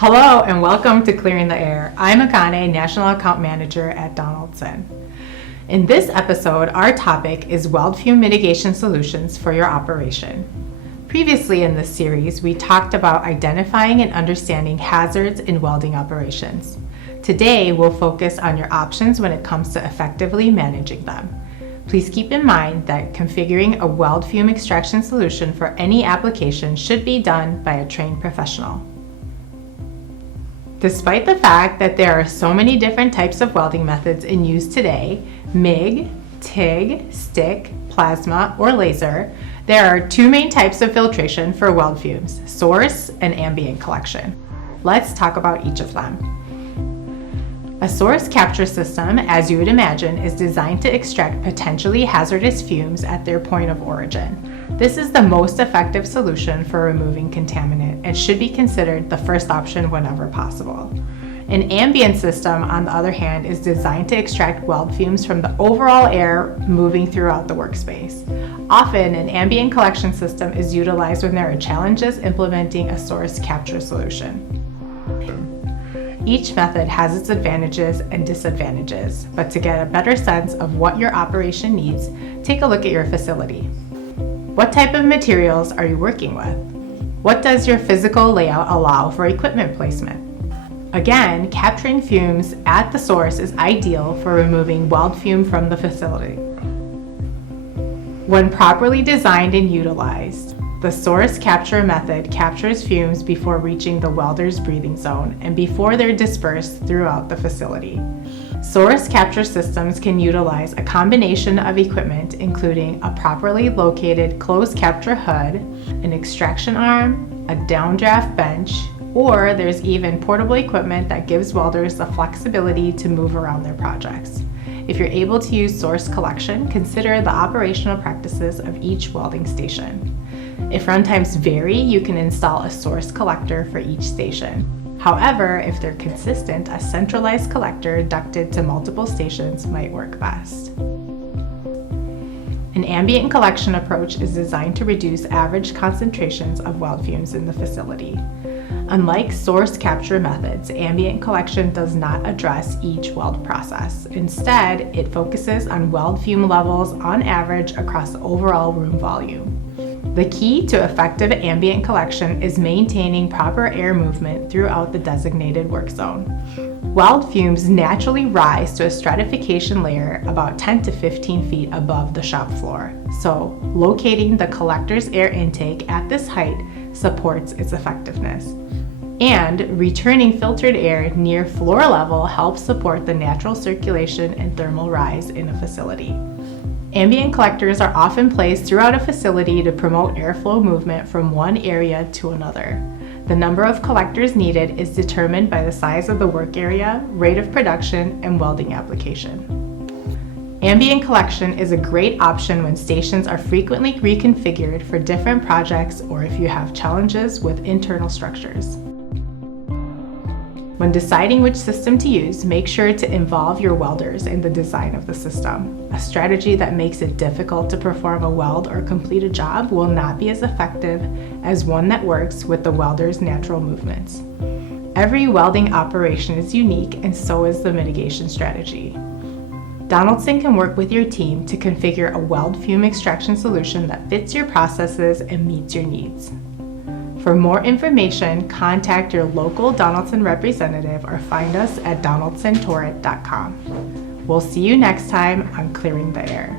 Hello and welcome to Clearing the Air. I'm Akane, National Account Manager at Donaldson. In this episode, our topic is weld fume mitigation solutions for your operation. Previously in this series, we talked about identifying and understanding hazards in welding operations. Today, we'll focus on your options when it comes to effectively managing them. Please keep in mind that configuring a weld fume extraction solution for any application should be done by a trained professional. Despite the fact that there are so many different types of welding methods in use today, MIG, TIG, stick, plasma, or laser, there are two main types of filtration for weld fumes, source and ambient collection. Let's talk about each of them. A source capture system, as you would imagine, is designed to extract potentially hazardous fumes at their point of origin. This is the most effective solution for removing contaminant and should be considered the first option whenever possible. An ambient system, on the other hand, is designed to extract weld fumes from the overall air moving throughout the workspace. Often, an ambient collection system is utilized when there are challenges implementing a source capture solution. Each method has its advantages and disadvantages, but to get a better sense of what your operation needs, take a look at your facility. What type of materials are you working with? What does your physical layout allow for equipment placement? Again, capturing fumes at the source is ideal for removing weld fume from the facility. When properly designed and utilized, the source capture method captures fumes before reaching the welder's breathing zone and before they're dispersed throughout the facility. Source capture systems can utilize a combination of equipment including a properly located closed capture hood, an extraction arm, a downdraft bench, or there's even portable equipment that gives welders the flexibility to move around their projects. If you're able to use source collection, consider the operational practices of each welding station. If runtimes vary, you can install a source collector for each station. However, if they're consistent, a centralized collector ducted to multiple stations might work best. An ambient collection approach is designed to reduce average concentrations of weld fumes in the facility. Unlike source capture methods, ambient collection does not address each weld process. Instead, it focuses on weld fume levels on average across the overall room volume. The key to effective ambient collection is maintaining proper air movement throughout the designated work zone. Weld fumes naturally rise to a stratification layer about 10 to 15 feet above the shop floor, so locating the collector's air intake at this height supports its effectiveness. And returning filtered air near floor level helps support the natural circulation and thermal rise in a facility. Ambient collectors are often placed throughout a facility to promote airflow movement from one area to another. The number of collectors needed is determined by the size of the work area, rate of production, and welding application. Ambient collection is a great option when stations are frequently reconfigured for different projects or if you have challenges with internal structures. When deciding which system to use, make sure to involve your welders in the design of the system. A strategy that makes it difficult to perform a weld or complete a job will not be as effective as one that works with the welder's natural movements. Every welding operation is unique, and so is the mitigation strategy. Donaldson can work with your team to configure a weld fume extraction solution that fits your processes and meets your needs. For more information, contact your local Donaldson representative or find us at donaldsontorrent.com. We'll see you next time on Clearing the Air.